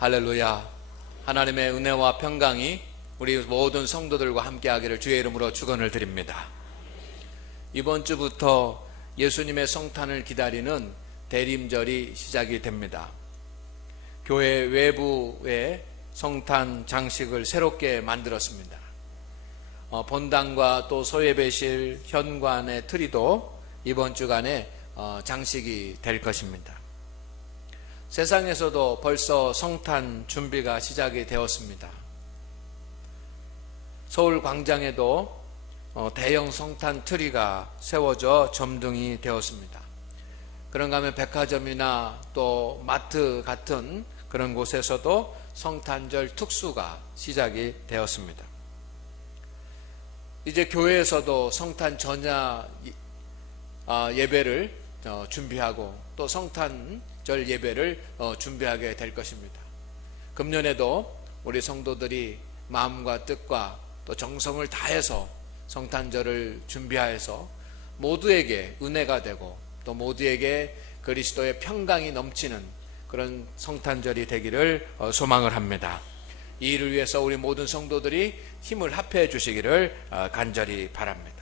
할렐루야. 하나님의 은혜와 평강이 우리 모든 성도들과 함께하기를 주의 이름으로 축원을 드립니다. 이번 주부터 예수님의 성탄을 기다리는 대림절이 시작이 됩니다. 교회 외부에 성탄 장식을 새롭게 만들었습니다. 본당과 또 소예배실, 현관의 트리도 이번 주간에 장식이 될 것입니다. 세상에서도 벌써 성탄 준비가 시작이 되었습니다. 서울 광장에도 대형 성탄 트리가 세워져 점등이 되었습니다. 그런가 하면 백화점이나 또 마트 같은 그런 곳에서도 성탄절 특수가 시작이 되었습니다. 이제 교회에서도 성탄 전야 예배를 준비하고 또 성탄절 예배를 준비하게 될 것입니다. 금년에도 우리 성도들이 마음과 뜻과 또 정성을 다해서 성탄절을 준비하여서 모두에게 은혜가 되고 또 모두에게 그리스도의 평강이 넘치는 그런 성탄절이 되기를 소망을 합니다. 이 일을 위해서 우리 모든 성도들이 힘을 합해 주시기를 간절히 바랍니다.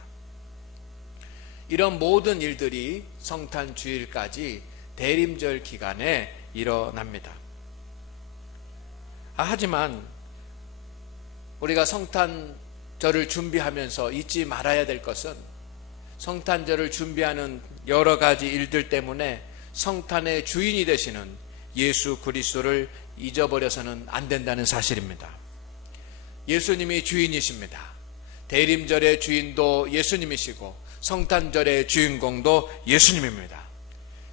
이런 모든 일들이 성탄 주일까지 대림절 기간에 일어납니다. 하지만 우리가 성탄절을 준비하면서 잊지 말아야 될 것은 성탄절을 준비하는 여러 가지 일들 때문에 성탄의 주인이 되시는 예수 그리스도를 잊어버려서는 안 된다는 사실입니다. 예수님이 주인이십니다. 대림절의 주인도 예수님이시고 성탄절의 주인공도 예수님입니다.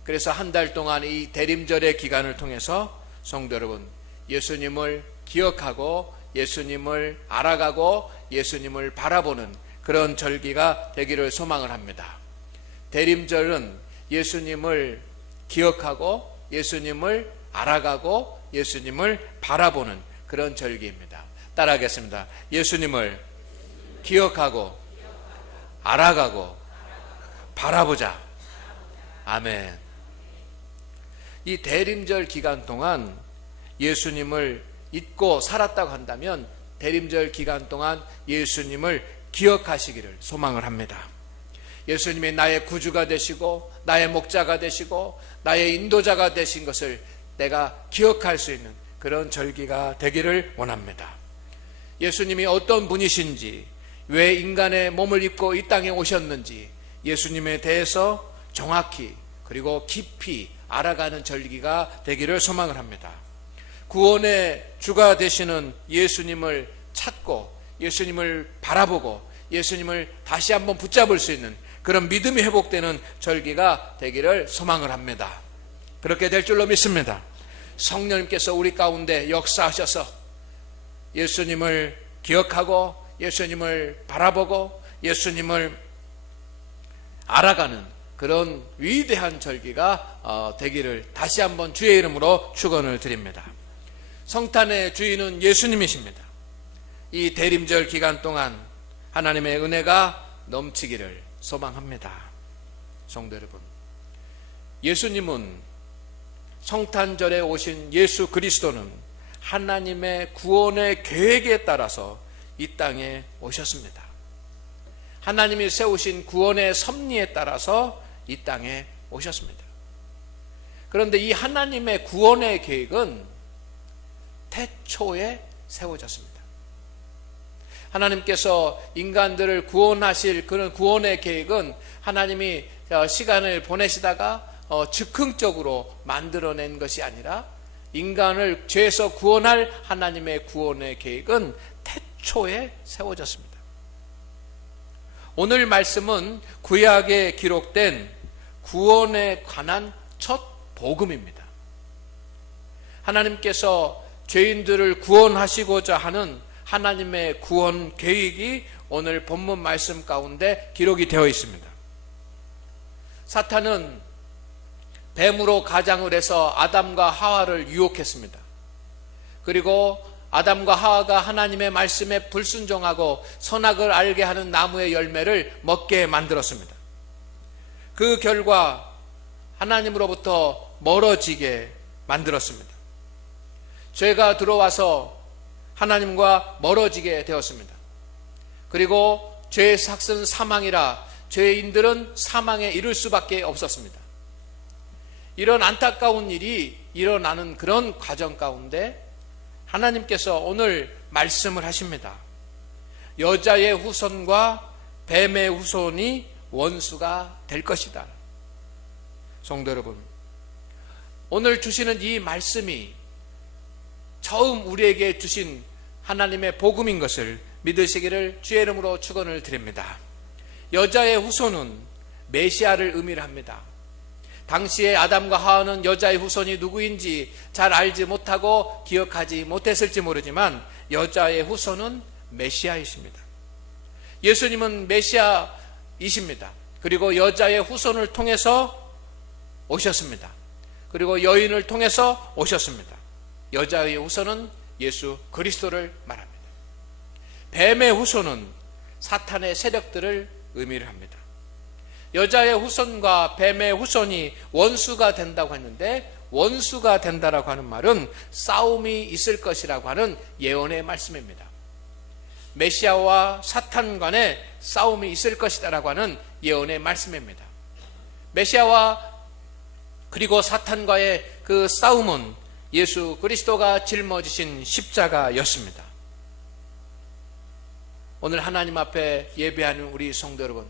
그래서 한 달 동안 이 대림절의 기간을 통해서 성도 여러분, 예수님을 기억하고 예수님을 알아가고 예수님을 바라보는 그런 절기가 되기를 소망을 합니다. 대림절은 예수님을 기억하고 예수님을 알아가고 예수님을 바라보는 그런 절기입니다. 따라하겠습니다. 예수님을 기억하고 알아가고 바라보자. 아멘. 이 대림절 기간 동안 예수님을 잊고 살았다고 한다면 대림절 기간 동안 예수님을 기억하시기를 소망을 합니다. 예수님이 나의 구주가 되시고 나의 목자가 되시고 나의 인도자가 되신 것을 내가 기억할 수 있는 그런 절기가 되기를 원합니다. 예수님이 어떤 분이신지, 왜 인간의 몸을 입고 이 땅에 오셨는지 예수님에 대해서 정확히 그리고 깊이 알아가는 절기가 되기를 소망을 합니다. 구원의 주가 되시는 예수님을 찾고 예수님을 바라보고 예수님을 다시 한번 붙잡을 수 있는 그런 믿음이 회복되는 절기가 되기를 소망을 합니다. 그렇게 될 줄로 믿습니다. 성령님께서 우리 가운데 역사하셔서 예수님을 기억하고 예수님을 바라보고 예수님을 알아가는 그런 위대한 절기가 되기를 다시 한번 주의 이름으로 축원을 드립니다. 성탄의 주인은 예수님이십니다. 이 대림절 기간 동안 하나님의 은혜가 넘치기를 소망합니다. 성도 여러분, 예수님은 성탄절에 오신 예수 그리스도는 하나님의 구원의 계획에 따라서 이 땅에 오셨습니다. 하나님이 세우신 구원의 섭리에 따라서 이 땅에 오셨습니다. 그런데 이 하나님의 구원의 계획은 태초에 세워졌습니다. 하나님께서 인간들을 구원하실 그런 구원의 계획은 하나님이 시간을 보내시다가 즉흥적으로 만들어낸 것이 아니라 인간을 죄에서 구원할 하나님의 구원의 계획은 태초에 세워졌습니다. 오늘 말씀은 구약에 기록된 구원에 관한 첫 복음입니다. 하나님께서 죄인들을 구원하시고자 하는 하나님의 구원 계획이 오늘 본문 말씀 가운데 기록이 되어 있습니다. 사탄은 뱀으로 가장을 해서 아담과 하와를 유혹했습니다. 그리고 아담과 하와가 하나님의 말씀에 불순종하고 선악을 알게 하는 나무의 열매를 먹게 만들었습니다. 그 결과 하나님으로부터 멀어지게 만들었습니다. 죄가 들어와서 하나님과 멀어지게 되었습니다. 그리고 죄의 삭은 사망이라 죄인들은 사망에 이를 수밖에 없었습니다. 이런 안타까운 일이 일어나는 그런 과정 가운데 하나님께서 오늘 말씀을 하십니다. 여자의 후손과 뱀의 후손이 원수가 될 것이다. 성도 여러분, 오늘 주시는 이 말씀이 처음 우리에게 주신 하나님의 복음인 것을 믿으시기를 주의 이름으로 축원을 드립니다. 여자의 후손은 메시아를 의미합니다. 당시에 아담과 하와는 여자의 후손이 누구인지 잘 알지 못하고 기억하지 못했을지 모르지만 여자의 후손은 메시아이십니다. 예수님은 메시아이십니다. 그리고 여자의 후손을 통해서 오셨습니다. 그리고 여인을 통해서 오셨습니다. 여자의 후손은 예수 그리스도를 말합니다. 뱀의 후손은 사탄의 세력들을 의미를 합니다. 여자의 후손과 뱀의 후손이 원수가 된다고 했는데, 원수가 된다라고 하는 말은 싸움이 있을 것이라고 하는 예언의 말씀입니다. 메시아와 사탄 간에 싸움이 있을 것이다라고 하는 예언의 말씀입니다. 메시아와 그리고 사탄과의 그 싸움은 예수 그리스도가 짊어지신 십자가였습니다. 오늘 하나님 앞에 예배하는 우리 성도 여러분,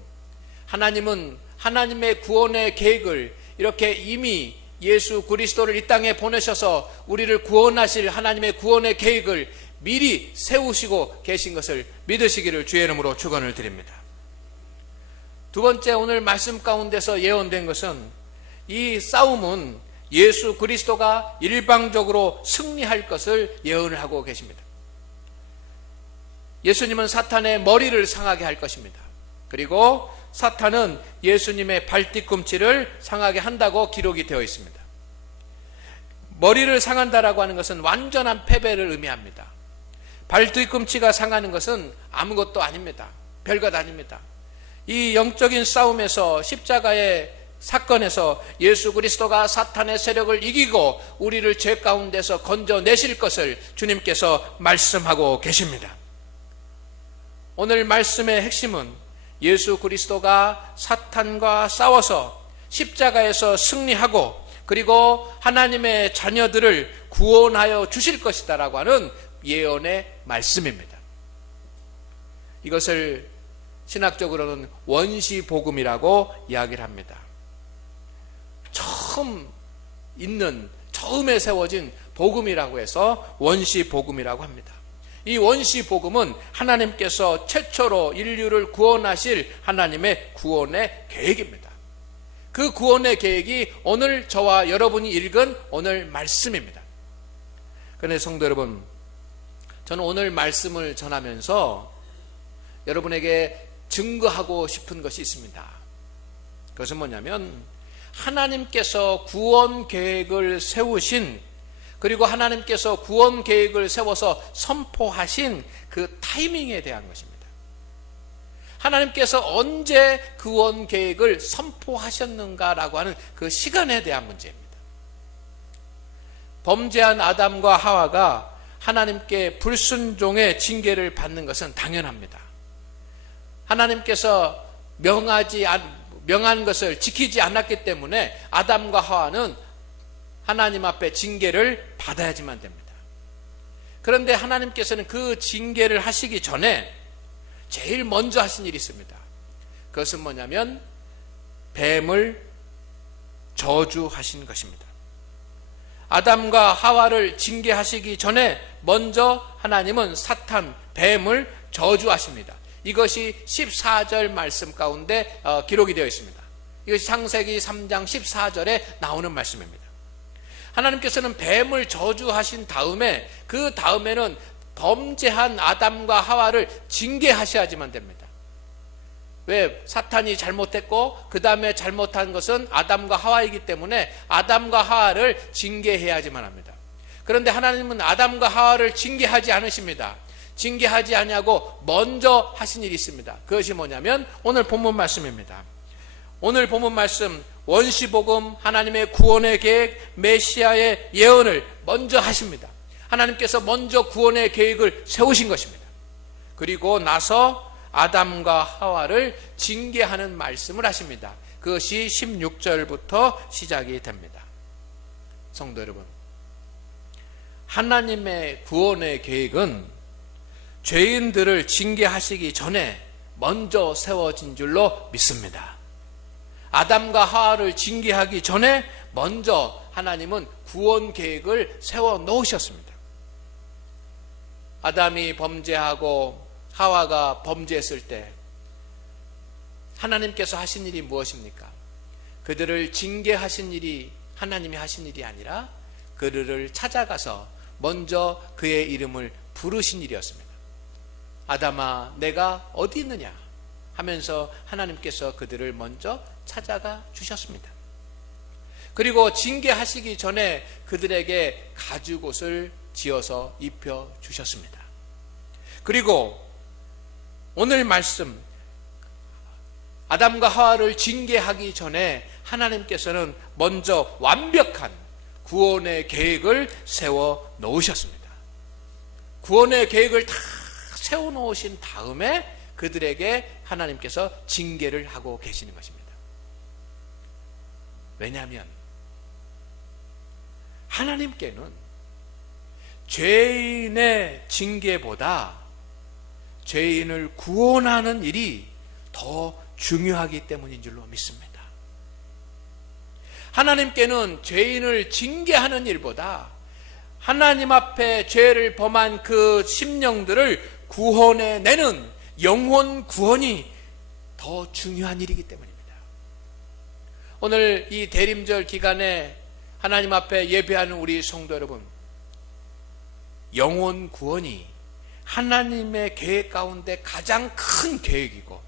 하나님은 하나님의 구원의 계획을 이렇게 이미 예수 그리스도를 이 땅에 보내셔서 우리를 구원하실 하나님의 구원의 계획을 미리 세우시고 계신 것을 믿으시기를 주의 이름으로 축원을 드립니다. 두 번째, 오늘 말씀 가운데서 예언된 것은 이 싸움은 예수 그리스도가 일방적으로 승리할 것을 예언을 하고 계십니다. 예수님은 사탄의 머리를 상하게 할 것입니다. 그리고 사탄은 예수님의 발뒤꿈치를 상하게 한다고 기록이 되어 있습니다. 머리를 상한다라고 하는 것은 완전한 패배를 의미합니다. 발뒤꿈치가 상하는 것은 아무것도 아닙니다. 별것 아닙니다. 이 영적인 싸움에서, 십자가의 사건에서 예수 그리스도가 사탄의 세력을 이기고 우리를 죄 가운데서 건져내실 것을 주님께서 말씀하고 계십니다. 오늘 말씀의 핵심은 예수 그리스도가 사탄과 싸워서 십자가에서 승리하고 그리고 하나님의 자녀들을 구원하여 주실 것이다라고 하는 예언의 말씀입니다. 이것을 신학적으로는 원시복음이라고 이야기를 합니다. 처음에 세워진 복음이라고 해서 원시복음이라고 합니다. 이 원시복음은 하나님께서 최초로 인류를 구원하실 하나님의 구원의 계획입니다. 그 구원의 계획이 오늘 저와 여러분이 읽은 오늘 말씀입니다. 그런데 성도 여러분, 저는 오늘 말씀을 전하면서 여러분에게 증거하고 싶은 것이 있습니다. 그것은 뭐냐면, 하나님께서 구원 계획을 세우신, 그리고 하나님께서 구원 계획을 세워서 선포하신 그 타이밍에 대한 것입니다. 하나님께서 언제 구원 계획을 선포하셨는가라고 하는 그 시간에 대한 문제입니다. 범죄한 아담과 하와가 하나님께 불순종의 징계를 받는 것은 당연합니다. 하나님께서 명한 것을 지키지 않았기 때문에 아담과 하와는 하나님 앞에 징계를 받아야지만 됩니다. 그런데 하나님께서는 그 징계를 하시기 전에 제일 먼저 하신 일이 있습니다. 그것은 뭐냐면 뱀을 저주하신 것입니다. 아담과 하와를 징계하시기 전에 먼저 하나님은 사탄, 뱀을 저주하십니다. 이것이 14절 말씀 가운데 기록이 되어 있습니다. 이것이 창세기 3장 14절에 나오는 말씀입니다. 하나님께서는 뱀을 저주하신 다음에 그 다음에는 범죄한 아담과 하와를 징계하셔야지만 됩니다. 왜? 사탄이 잘못했고 그 다음에 잘못한 것은 아담과 하와이기 때문에 아담과 하와를 징계해야지만 합니다. 그런데 하나님은 아담과 하와를 징계하지 않으십니다. 징계하지 아니하고 먼저 하신 일이 있습니다. 그것이 뭐냐면 오늘 본문 말씀입니다. 오늘 본문 말씀, 원시복음, 하나님의 구원의 계획, 메시아의 예언을 먼저 하십니다. 하나님께서 먼저 구원의 계획을 세우신 것입니다. 그리고 나서 아담과 하와를 징계하는 말씀을 하십니다. 그것이 16절부터 시작이 됩니다. 성도 여러분, 하나님의 구원의 계획은 죄인들을 징계하시기 전에 먼저 세워진 줄로 믿습니다. 아담과 하와를 징계하기 전에 먼저 하나님은 구원 계획을 세워 놓으셨습니다. 아담이 범죄하고 하와가 범죄했을 때 하나님께서 하신 일이 무엇입니까? 그들을 징계하신 일이 하나님이 하신 일이 아니라 그들을 찾아가서 먼저 그의 이름을 부르신 일이었습니다. 아담아, 내가 어디 있느냐 하면서 하나님께서 그들을 먼저 찾아가 주셨습니다. 그리고 징계하시기 전에 그들에게 가죽옷을 지어서 입혀 주셨습니다. 그리고 오늘 말씀, 아담과 하와를 징계하기 전에 하나님께서는 먼저 완벽한 구원의 계획을 세워 놓으셨습니다. 구원의 계획을 다 세워 놓으신 다음에 그들에게 하나님께서 징계를 하고 계시는 것입니다. 왜냐하면 하나님께는 죄인의 징계보다 죄인을 구원하는 일이 더 중요하기 때문인 줄로 믿습니다. 하나님께는 죄인을 징계하는 일보다 하나님 앞에 죄를 범한 그 심령들을 구원해내는 영혼 구원이 더 중요한 일이기 때문입니다. 오늘 이 대림절 기간에 하나님 앞에 예배하는 우리 성도 여러분, 영혼 구원이 하나님의 계획 가운데 가장 큰 계획이고,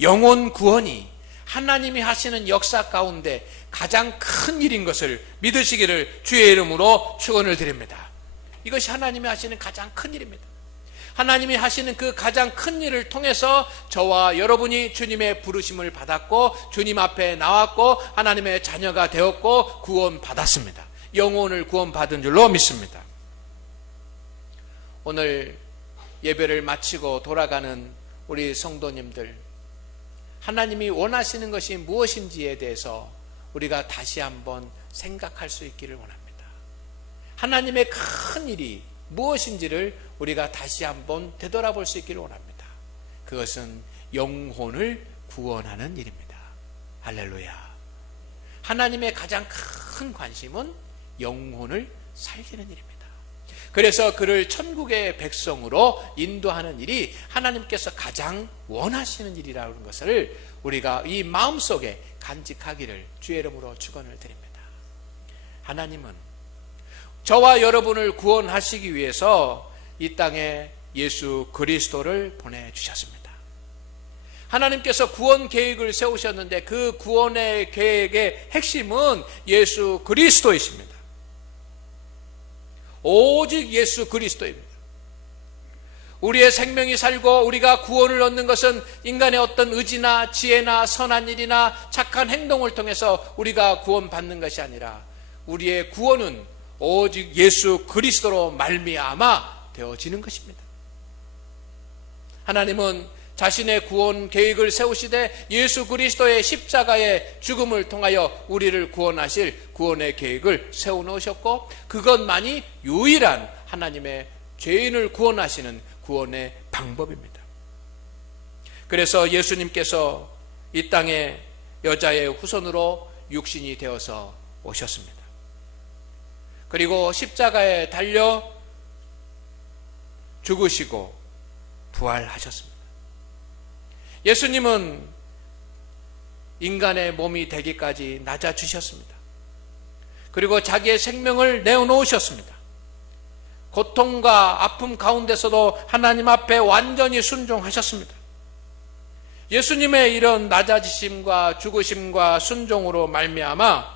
영혼 구원이 하나님이 하시는 역사 가운데 가장 큰 일인 것을 믿으시기를 주의 이름으로 축원을 드립니다. 이것이 하나님이 하시는 가장 큰 일입니다. 하나님이 하시는 그 가장 큰 일을 통해서 저와 여러분이 주님의 부르심을 받았고 주님 앞에 나왔고 하나님의 자녀가 되었고 구원받았습니다. 영혼을 구원받은 줄로 믿습니다. 오늘 예배를 마치고 돌아가는 우리 성도님들, 하나님이 원하시는 것이 무엇인지에 대해서 우리가 다시 한번 생각할 수 있기를 원합니다. 하나님의 큰 일이 무엇인지를 우리가 다시 한번 되돌아볼 수 있기를 원합니다. 그것은 영혼을 구원하는 일입니다. 할렐루야. 하나님의 가장 큰 관심은 영혼을 살리는 일입니다. 그래서 그를 천국의 백성으로 인도하는 일이 하나님께서 가장 원하시는 일이라는 것을 우리가 이 마음속에 간직하기를 주의 이름으로 축원을 드립니다. 하나님은 저와 여러분을 구원하시기 위해서 이 땅에 예수 그리스도를 보내주셨습니다. 하나님께서 구원 계획을 세우셨는데 그 구원의 계획의 핵심은 예수 그리스도이십니다. 오직 예수 그리스도입니다. 우리의 생명이 살고 우리가 구원을 얻는 것은 인간의 어떤 의지나 지혜나 선한 일이나 착한 행동을 통해서 우리가 구원받는 것이 아니라 우리의 구원은 오직 예수 그리스도로 말미암아 되어지는 것입니다. 하나님은 자신의 구원 계획을 세우시되 예수 그리스도의 십자가의 죽음을 통하여 우리를 구원하실 구원의 계획을 세워놓으셨고 그것만이 유일한 하나님의 죄인을 구원하시는 구원의 방법입니다. 그래서 예수님께서 이 땅에 여자의 후손으로 육신이 되어서 오셨습니다. 그리고 십자가에 달려 죽으시고 부활하셨습니다. 예수님은 인간의 몸이 되기까지 낮아지셨습니다. 그리고 자기의 생명을 내어놓으셨습니다. 고통과 아픔 가운데서도 하나님 앞에 완전히 순종하셨습니다. 예수님의 이런 낮아지심과 죽으심과 순종으로 말미암아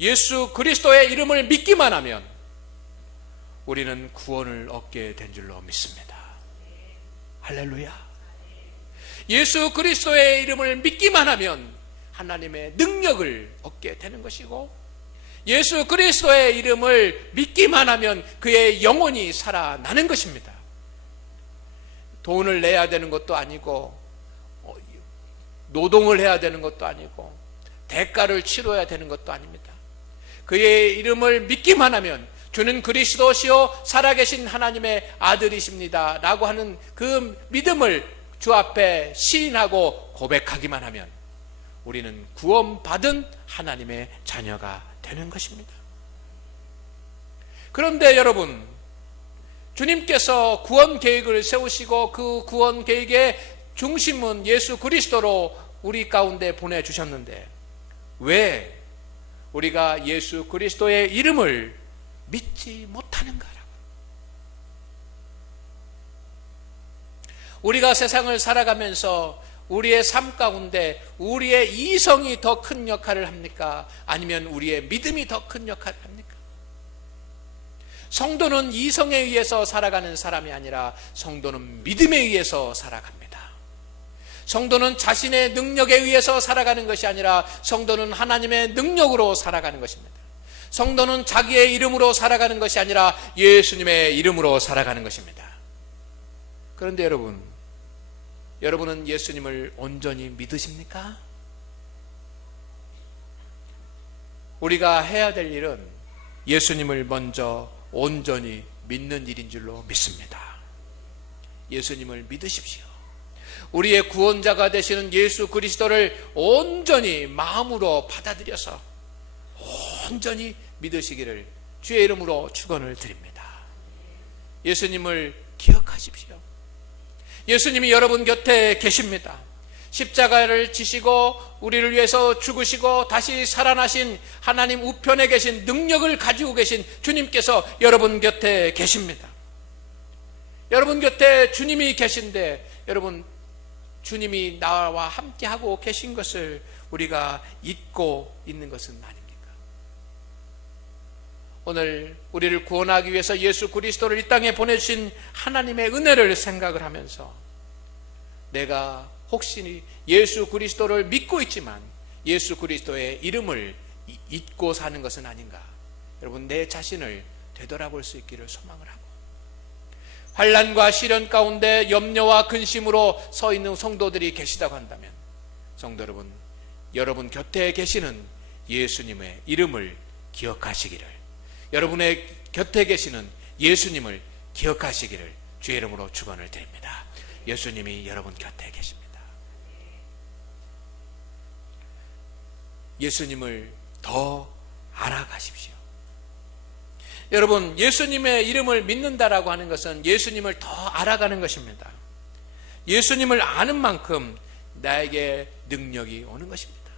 예수 그리스도의 이름을 믿기만 하면 우리는 구원을 얻게 된 줄로 믿습니다. 할렐루야. 예수 그리스도의 이름을 믿기만 하면 하나님의 능력을 얻게 되는 것이고 예수 그리스도의 이름을 믿기만 하면 그의 영혼이 살아나는 것입니다. 돈을 내야 되는 것도 아니고 노동을 해야 되는 것도 아니고 대가를 치러야 되는 것도 아닙니다. 그의 이름을 믿기만 하면 주는 그리스도시요 살아계신 하나님의 아들이십니다 라고 하는 그 믿음을 주 앞에 시인하고 고백하기만 하면 우리는 구원받은 하나님의 자녀가 되는 것입니다. 그런데 여러분, 주님께서 구원 계획을 세우시고 그 구원 계획의 중심은 예수 그리스도로 우리 가운데 보내주셨는데 왜 우리가 예수 그리스도의 이름을 믿지 못하는가라고. 우리가 세상을 살아가면서 우리의 삶 가운데 우리의 이성이 더 큰 역할을 합니까? 아니면 우리의 믿음이 더 큰 역할을 합니까? 성도는 이성에 의해서 살아가는 사람이 아니라 성도는 믿음에 의해서 살아갑니다. 성도는 자신의 능력에 의해서 살아가는 것이 아니라 성도는 하나님의 능력으로 살아가는 것입니다. 성도는 자기의 이름으로 살아가는 것이 아니라 예수님의 이름으로 살아가는 것입니다. 그런데 여러분은 예수님을 온전히 믿으십니까? 우리가 해야 될 일은 예수님을 먼저 온전히 믿는 일인 줄로 믿습니다. 예수님을 믿으십시오. 우리의 구원자가 되시는 예수 그리스도를 온전히 마음으로 받아들여서 온전히 믿으시기를 주의 이름으로 축원을 드립니다. 예수님을 기억하십시오. 예수님이 여러분 곁에 계십니다. 십자가를 지시고 우리를 위해서 죽으시고 다시 살아나신 하나님 우편에 계신 능력을 가지고 계신 주님께서 여러분 곁에 계십니다. 여러분 곁에 주님이 계신데 여러분, 주님이 나와 함께하고 계신 것을 우리가 잊고 있는 것은 아닙니까? 오늘 우리를 구원하기 위해서 예수 그리스도를 이 땅에 보내주신 하나님의 은혜를 생각을 하면서 내가 혹시 예수 그리스도를 믿고 있지만 예수 그리스도의 이름을 잊고 사는 것은 아닌가? 여러분, 내 자신을 되돌아볼 수 있기를 소망을 하고, 환난과 시련 가운데 염려와 근심으로 서 있는 성도들이 계시다고 한다면 성도 여러분 곁에 계시는 예수님의 이름을 기억하시기를, 여러분의 곁에 계시는 예수님을 기억하시기를 주의 이름으로 축원을 드립니다. 예수님이 여러분 곁에 계십니다. 예수님을 더 알아가십시오. 여러분, 예수님의 이름을 믿는다라고 하는 것은 예수님을 더 알아가는 것입니다. 예수님을 아는 만큼 나에게 능력이 오는 것입니다.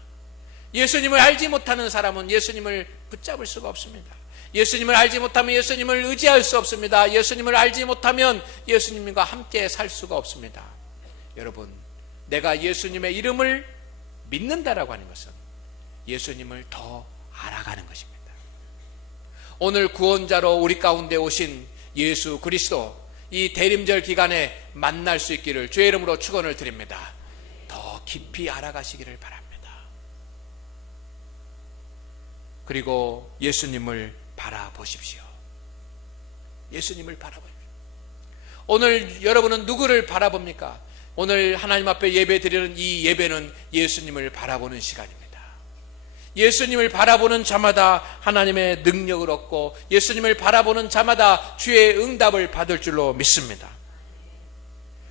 예수님을 알지 못하는 사람은 예수님을 붙잡을 수가 없습니다. 예수님을 알지 못하면 예수님을 의지할 수 없습니다. 예수님을 알지 못하면 예수님과 함께 살 수가 없습니다. 여러분, 내가 예수님의 이름을 믿는다라고 하는 것은 예수님을 더 알아가는 것입니다. 오늘 구원자로 우리 가운데 오신 예수 그리스도, 이 대림절 기간에 만날 수 있기를 주의 이름으로 축원을 드립니다. 더 깊이 알아가시기를 바랍니다. 그리고 예수님을 바라보십시오. 예수님을 바라보십시오. 오늘 여러분은 누구를 바라봅니까? 오늘 하나님 앞에 예배 드리는 이 예배는 예수님을 바라보는 시간입니다. 예수님을 바라보는 자마다 하나님의 능력을 얻고 예수님을 바라보는 자마다 주의 응답을 받을 줄로 믿습니다.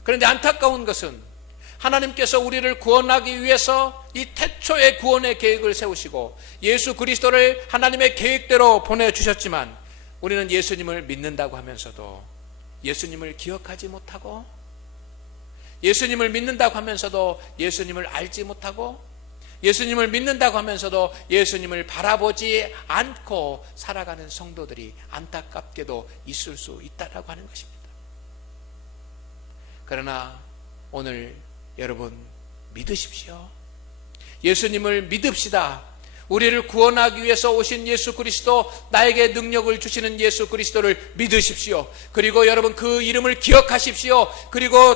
그런데 안타까운 것은 하나님께서 우리를 구원하기 위해서 이 태초의 구원의 계획을 세우시고 예수 그리스도를 하나님의 계획대로 보내주셨지만 우리는 예수님을 믿는다고 하면서도 예수님을 기억하지 못하고, 예수님을 믿는다고 하면서도 예수님을 알지 못하고, 예수님을 믿는다고 하면서도 예수님을 바라보지 않고 살아가는 성도들이 안타깝게도 있을 수 있다고 하는 것입니다. 그러나 오늘 여러분 믿으십시오. 예수님을 믿읍시다. 우리를 구원하기 위해서 오신 예수 그리스도, 나에게 능력을 주시는 예수 그리스도를 믿으십시오. 그리고 여러분 그 이름을 기억하십시오. 그리고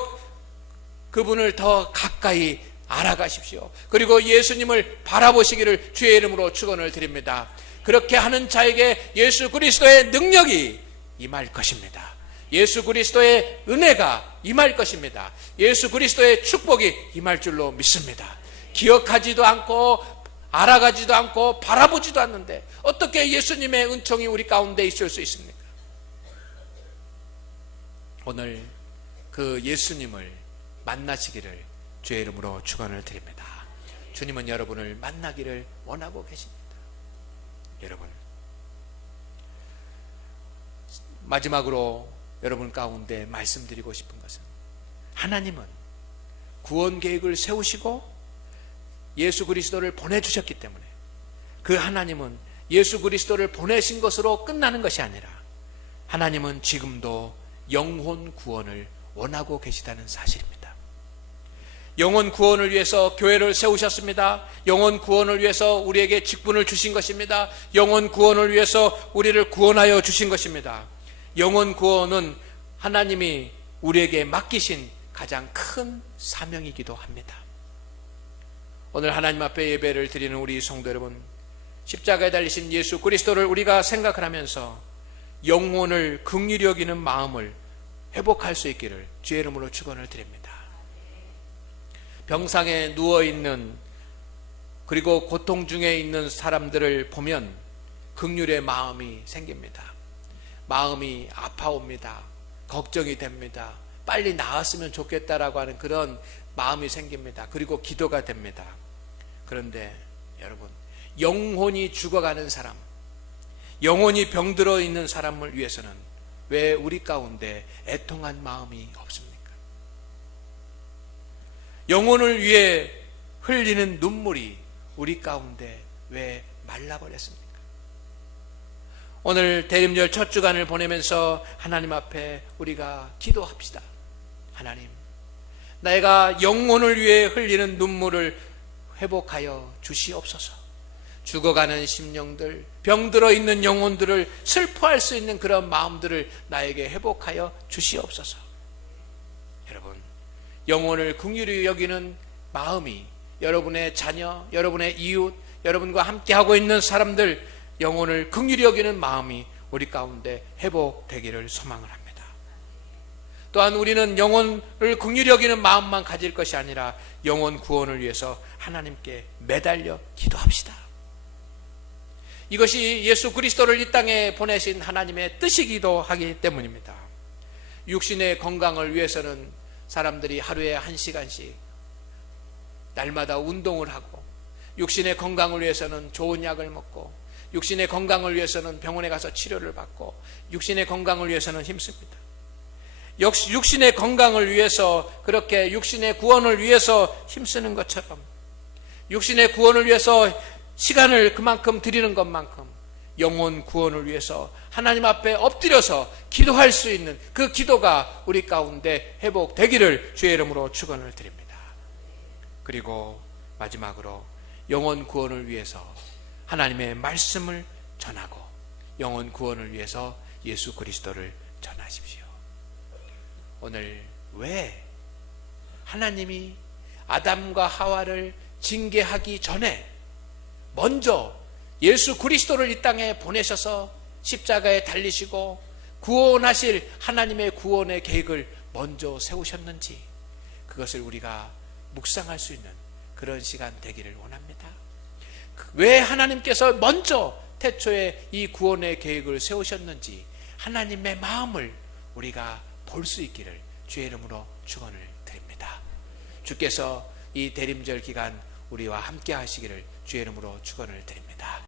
그분을 더 가까이 알아가십시오. 그리고 예수님을 바라보시기를 주의 이름으로 축원을 드립니다. 그렇게 하는 자에게 예수 그리스도의 능력이 임할 것입니다. 예수 그리스도의 은혜가 임할 것입니다. 예수 그리스도의 축복이 임할 줄로 믿습니다. 기억하지도 않고 알아가지도 않고 바라보지도 않는데 어떻게 예수님의 은총이 우리 가운데 있을 수 있습니까? 오늘 그 예수님을 만나시기를 주의 이름으로 축원을 드립니다. 주님은 여러분을 만나기를 원하고 계십니다. 여러분, 마지막으로 여러분 가운데 말씀드리고 싶은 것은, 하나님은 구원 계획을 세우시고 예수 그리스도를 보내주셨기 때문에 그 하나님은 예수 그리스도를 보내신 것으로 끝나는 것이 아니라 하나님은 지금도 영혼 구원을 원하고 계시다는 사실입니다. 영혼 구원을 위해서 교회를 세우셨습니다. 영혼 구원을 위해서 우리에게 직분을 주신 것입니다. 영혼 구원을 위해서 우리를 구원하여 주신 것입니다. 영혼 구원은 하나님이 우리에게 맡기신 가장 큰 사명이기도 합니다. 오늘 하나님 앞에 예배를 드리는 우리 성도 여러분, 십자가에 달리신 예수 그리스도를 우리가 생각을 하면서 영혼을 긍휼히 여기는 마음을 회복할 수 있기를 주의 이름으로 축원을 드립니다. 병상에 누워있는, 그리고 고통 중에 있는 사람들을 보면 긍휼의 마음이 생깁니다. 마음이 아파옵니다. 걱정이 됩니다. 빨리 나았으면 좋겠다라고 하는 그런 마음이 생깁니다. 그리고 기도가 됩니다. 그런데 여러분, 영혼이 죽어가는 사람, 영혼이 병들어 있는 사람을 위해서는 왜 우리 가운데 애통한 마음이 없습니까? 영혼을 위해 흘리는 눈물이 우리 가운데 왜 말라버렸습니까? 오늘 대림절 첫 주간을 보내면서 하나님 앞에 우리가 기도합시다. 하나님, 내가 영혼을 위해 흘리는 눈물을 회복하여 주시옵소서. 죽어가는 심령들, 병들어 있는 영혼들을 슬퍼할 수 있는 그런 마음들을 나에게 회복하여 주시옵소서. 여러분, 영혼을 긍휼히 여기는 마음이 여러분의 자녀, 여러분의 이웃, 여러분과 함께하고 있는 사람들 영혼을 긍휼히 여기는 마음이 우리 가운데 회복되기를 소망을 합니다. 또한 우리는 영혼을 긍휼히 여기는 마음만 가질 것이 아니라 영혼 구원을 위해서 하나님께 매달려 기도합시다. 이것이 예수 그리스도를 이 땅에 보내신 하나님의 뜻이기도 하기 때문입니다. 육신의 건강을 위해서는 사람들이 하루에 1시간씩 날마다 운동을 하고, 육신의 건강을 위해서는 좋은 약을 먹고, 육신의 건강을 위해서는 병원에 가서 치료를 받고, 육신의 건강을 위해서는 힘씁니다. 역시 육신의 건강을 위해서, 그렇게 육신의 구원을 위해서 힘쓰는 것처럼 육신의 구원을 위해서 시간을 그만큼 드리는 것만큼 영혼 구원을 위해서 하나님 앞에 엎드려서 기도할 수 있는 그 기도가 우리 가운데 회복되기를 주의 이름으로 축원을 드립니다. 그리고 마지막으로 영혼 구원을 위해서 하나님의 말씀을 전하고, 영혼 구원을 위해서 예수 그리스도를 전하십시오. 오늘 왜 하나님이 아담과 하와를 징계하기 전에 먼저 예수 그리스도를 이 땅에 보내셔서 십자가에 달리시고 구원하실 하나님의 구원의 계획을 먼저 세우셨는지, 그것을 우리가 묵상할 수 있는 그런 시간 되기를 원합니다. 왜 하나님께서 먼저 태초에 이 구원의 계획을 세우셨는지 하나님의 마음을 우리가 볼 수 있기를 주의 이름으로 축원을 드립니다. 주께서 이 대림절 기간 우리와 함께 하시기를 주의 이름으로 축원을 드립니다.